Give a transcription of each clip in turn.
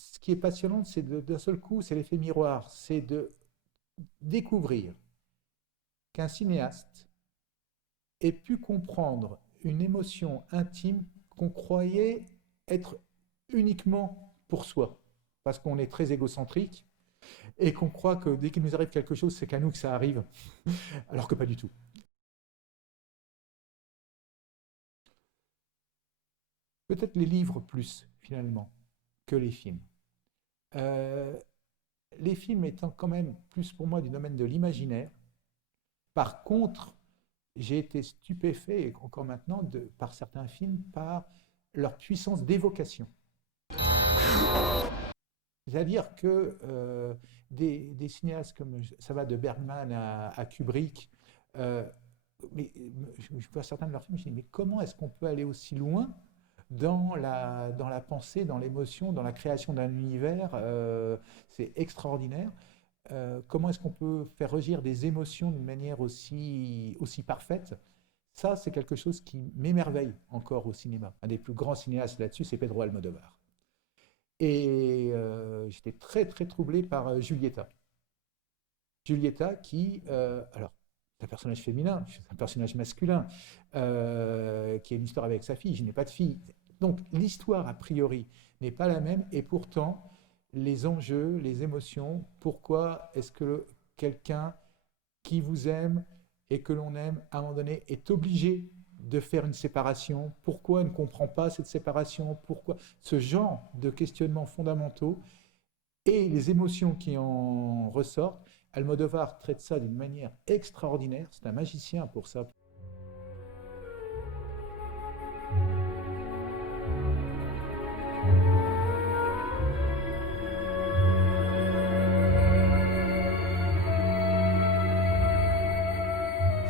ce qui est passionnant, c'est d'un seul coup, c'est l'effet miroir, c'est de découvrir qu'un cinéaste ait pu comprendre une émotion intime qu'on croyait être uniquement pour soi, parce qu'on est très égocentrique et qu'on croit que dès qu'il nous arrive quelque chose, c'est qu'à nous que ça arrive, alors que pas du tout. Peut-être les livres plus, finalement, que les films. Euh, les films étant quand même plus pour moi du domaine de l'imaginaire. Par contre, j'ai été stupéfait, et encore maintenant, par certains films, par leur puissance d'évocation. C'est-à-dire que des cinéastes comme ça va de Bergman à Kubrick, euh, mais je vois certains de leurs films, je me dis mais comment est-ce qu'on peut aller aussi loin dans la pensée, dans l'émotion, dans la création d'un univers? C'est extraordinaire. Comment est-ce qu'on peut faire regir des émotions d'une manière aussi parfaite? Ça, c'est quelque chose qui m'émerveille encore au cinéma. Un des plus grands cinéastes là-dessus, c'est Pedro Almodovar. Et j'étais très très troublé par Julieta. Julieta qui, alors, c'est un personnage féminin, c'est un personnage masculin, qui a une histoire avec sa fille, je n'ai pas de fille. Donc l'histoire, a priori, n'est pas la même, et pourtant, les enjeux, les émotions, pourquoi est-ce que quelqu'un qui vous aime et que l'on aime, à un moment donné, est obligé de faire une séparation? Pourquoi elle ne comprend pas cette séparation? Pourquoi ce genre de questionnements fondamentaux et les émotions qui en ressortent? Almodovar traite ça d'une manière extraordinaire. C'est un magicien pour ça.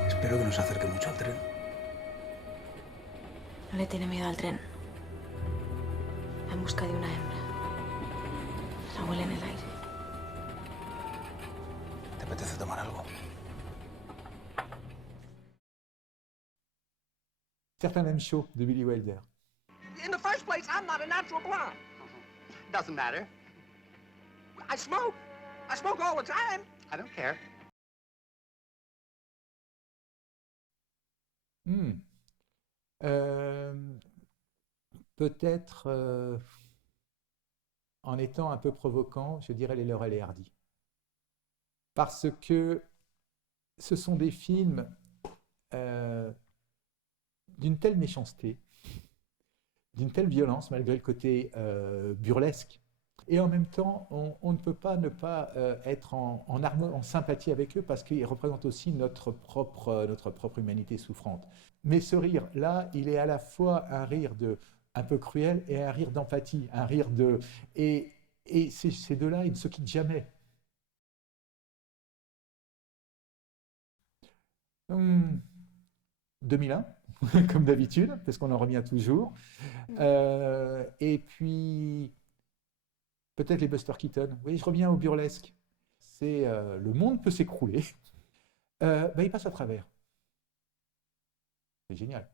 Espero que no se acerque mucho al tren. No le tiene miedo al tren. Va en busca de una hembra. La huele en el aire. ¿Te apetece tomar algo? Certains l'aiment chaud de Billy Wilder. In the first place, I'm not a natural blonde. Doesn't matter. I smoke. I smoke all the time. I don't care. Hmm. Euh, Peut-être en étant un peu provocant, je dirais Les Laurel et Hardy. Parce que ce sont des films d'une telle méchanceté, d'une telle violence, malgré le côté burlesque. Et en même temps, on ne peut pas ne pas être en sympathie avec eux parce qu'ils représentent aussi notre propre humanité souffrante. Mais ce rire-là, il est à la fois un rire un peu cruel et un rire d'empathie, un rire de... Et ces deux-là, ils ne se quittent jamais. 2001, comme d'habitude, parce qu'on en revient toujours. Et puis, peut-être les Buster Keaton. Oui, je reviens au burlesque. C'est le monde peut s'écrouler. Il passe à travers. C'est génial.